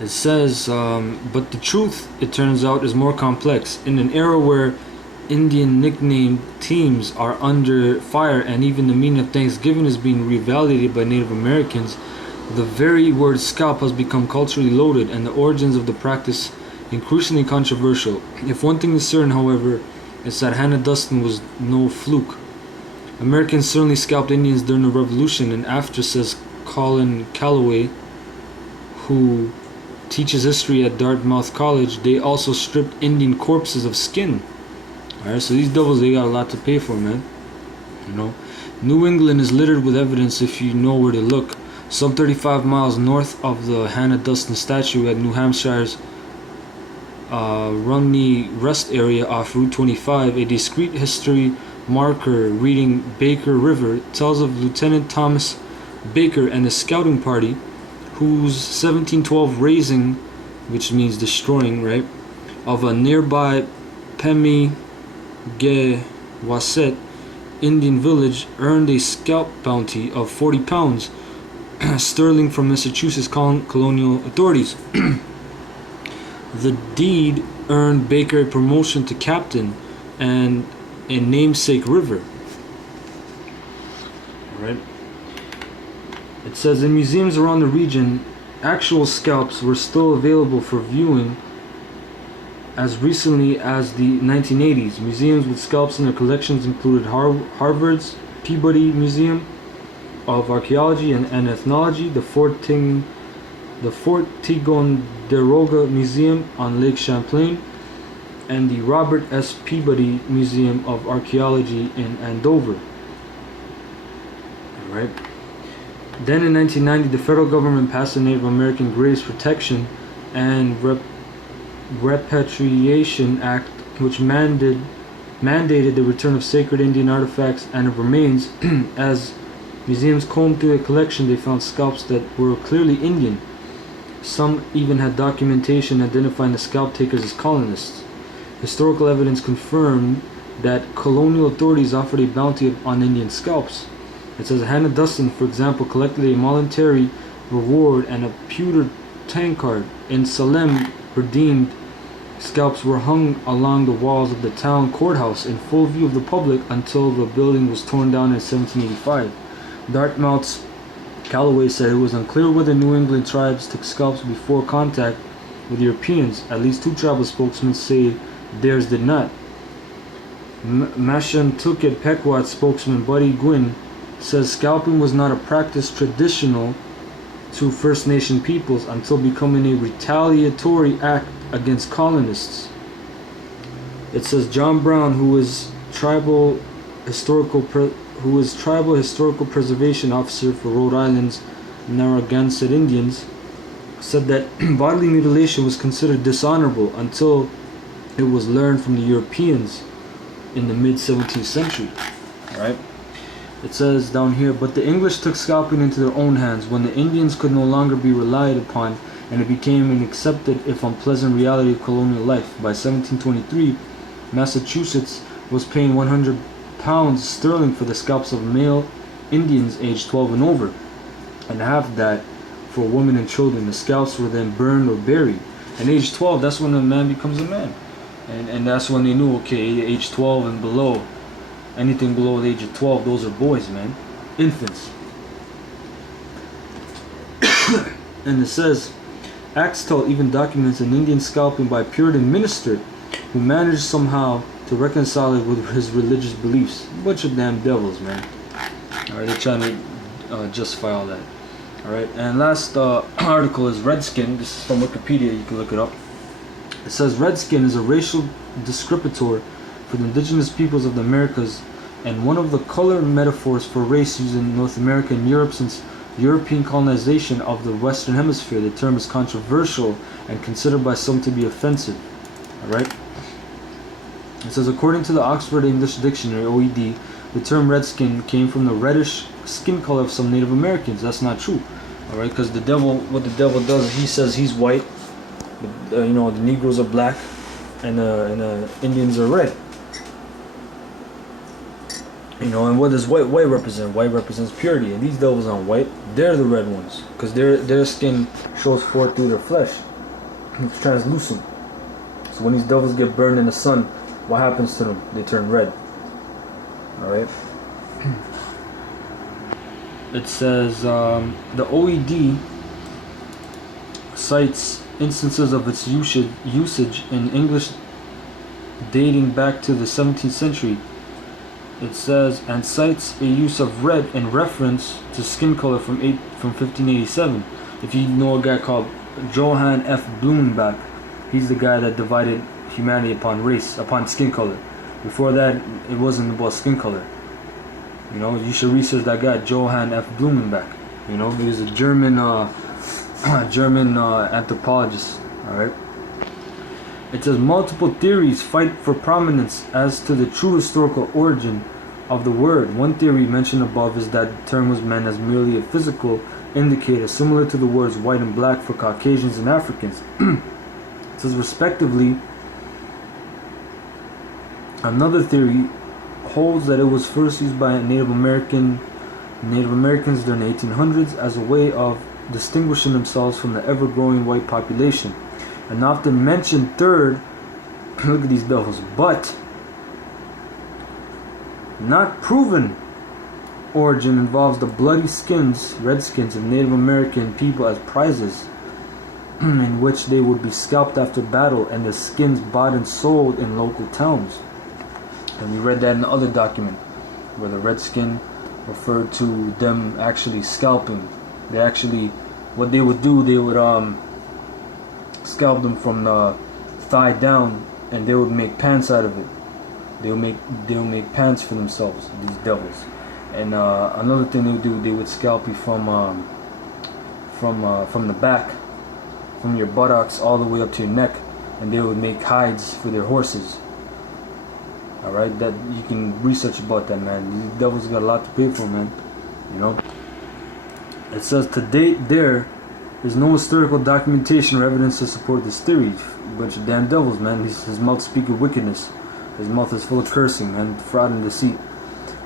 It says, but the truth, it turns out, is more complex. In an era where Indian nicknamed teams are under fire and even the meaning of Thanksgiving is being revalidated by Native Americans, the very word scalp has become culturally loaded and the origins of the practice increasingly controversial. If one thing is certain, however, it's that Hannah Duston was no fluke. Americans certainly scalped Indians during the Revolution, and after, says Colin Calloway, who teaches history at Dartmouth College, they also stripped Indian corpses of skin. Alright, so these devils, they got a lot to pay for, man. You know, New England is littered with evidence if you know where to look. Some 35 miles north of the Hannah Duston statue at New Hampshire's Rumney Rest area off Route 25, a discrete history marker reading Baker River tells of Lieutenant Thomas Baker and a scouting party whose 1712 raising, which means destroying, right, of a nearby Pemigewasset Indian village earned a scalp bounty of 40 pounds sterling from Massachusetts colonial authorities. The deed earned Baker a promotion to captain and a namesake river. Right? It says in museums around the region, actual scalps were still available for viewing as recently as the 1980s. Museums with scalps in their collections included Harvard's Peabody Museum of Archaeology and Ethnology, the Fort Ticonderoga Museum on Lake Champlain, and the Robert S. Peabody Museum of Archaeology in Andover. Alright. Then in 1990, the federal government passed the Native American Graves Protection and Repatriation Act, which mandated the return of sacred Indian artifacts and remains. As museums combed through a collection, they found scalps that were clearly Indian. Some even had documentation identifying the scalp takers as colonists. Historical evidence confirmed that colonial authorities offered a bounty on Indian scalps. It says Hannah Duston, for example, collected a monetary reward and a pewter tankard. In Salem, redeemed scalps were hung along the walls of the town courthouse in full view of the public until the building was torn down in 1785. Dartmouth's Calloway said it was unclear whether New England tribes took scalps before contact with Europeans. At least two tribal spokesmen say theirs did not. Mashantucket Pequot spokesman Buddy Gwynn says scalping was not a practice traditional to First Nation peoples until becoming a retaliatory act against colonists. It says John Brown, who is tribal historical preservation officer for Rhode Island's Narragansett Indians, said that bodily mutilation was considered dishonorable until it was learned from the Europeans in the mid-17th century. Right? It says down here, but the English took scalping into their own hands when the Indians could no longer be relied upon, and it became an accepted, if unpleasant, reality of colonial life. By 1723, Massachusetts was paying 100 pounds sterling for the scalps of male Indians aged 12 and over, and half that for women and children. The scalps were then burned or buried. And age 12, that's when a man becomes a man. And that's when they knew, okay, age 12 and below, anything below the age of 12, those are boys, man. Infants. And it says, Axtell even documents an Indian scalping by a Puritan minister who managed somehow to reconcile it with his religious beliefs. Bunch of damn devils, man. Alright, they're trying to justify all that. Alright, and last article is Redskin. This is from Wikipedia, you can look it up. It says Redskin is a racial descriptor for the indigenous peoples of the Americas and one of the color metaphors for race used in North America and Europe since European colonization of the Western Hemisphere. The term is controversial and considered by some to be offensive. Alright? It says, according to the Oxford English Dictionary, OED, the term redskin came from the reddish skin color of some Native Americans. That's not true. Alright? Because the devil, what the devil does, he says he's white. The Negroes are black. And the Indians are red. You know, and what does white represent? White represents purity, and these devils on white, they're the red ones, because their skin shows forth through their flesh. It's translucent. So when these devils get burned in the sun, what happens to them? They turn red. Alright? It says the OED cites instances of its usage in English dating back to the 17th century. It says, and cites a use of red in reference to skin color from 1587. If you know a guy called Johann F. Blumenbach, he's the guy that divided humanity upon race, upon skin color. Before that, it wasn't about skin color. You know, you should research that guy, Johann F. Blumenbach. You know, he was a German anthropologist. All right. It says multiple theories fight for prominence as to the true historical origin of the word. One theory mentioned above is that the term was meant as merely a physical indicator, similar to the words white and black for Caucasians and Africans. It says respectively. Another theory holds that it was first used by Native Americans during the 1800s as a way of distinguishing themselves from the ever-growing white population. An often mentioned third, look at these devils, but not proven origin involves the bloody skins, redskins of Native American people as prizes, in which they would be scalped after battle and the skins bought and sold in local towns. And we read that in the other document, where the redskin referred to them actually scalping. They actually, what they would do, they would scalp them from the thigh down, and they would make pants out of it. They would make pants for themselves, these devils. And another thing they would do, they would scalp you from the back, from your buttocks all the way up to your neck, and they would make hides for their horses. Alright, that you can research about that, man. These devils got a lot to pay for, man. You know. It says to date there is no historical documentation or evidence to support this theory. A bunch of damn devils, man. His mouth speaks of wickedness. His mouth is full of cursing and fraud and deceit.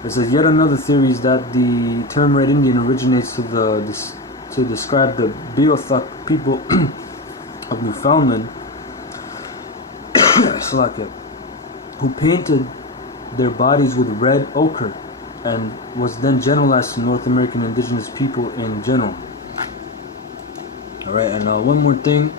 It says yet another theory is that the term Red Indian originates to describe the Beothuk people of Newfoundland, Slovakia, who painted their bodies with red ochre, and was then generalized to North American indigenous people in general. Alright, and one more thing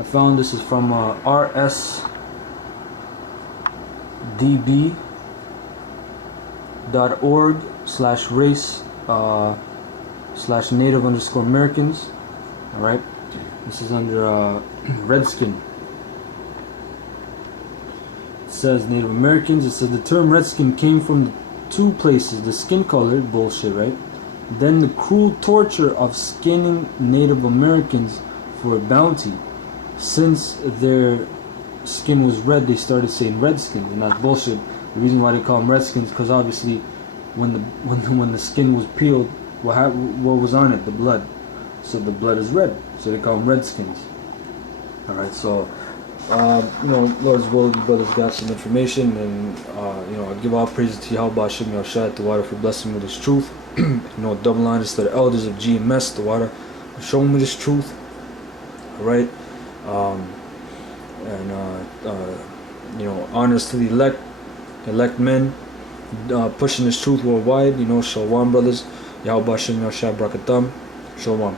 I found, this is from rsdb.org/race/native_Americans. Alright, this is under redskin. It says Native Americans. It says the term redskin came from the two places: the skin color, bullshit, right? Then the cruel torture of skinning Native Americans for a bounty. Since their skin was red, they started saying redskins, and that's bullshit. The reason why they call them redskins, because obviously, when the skin was peeled, what was on it? The blood. So the blood is red. So they call them redskins. All right. So, Lord's will, you brothers got some information, and I give all praises to Yahweh Hashem Yahushua, the water, for blessing me with His truth. Double honors to the elders of GMS, the water, for showing me this truth. All right. Honors to the elect men, pushing this truth worldwide. Shalom, brothers. Yahweh Hashem Yahushua Brakatam. Shalom.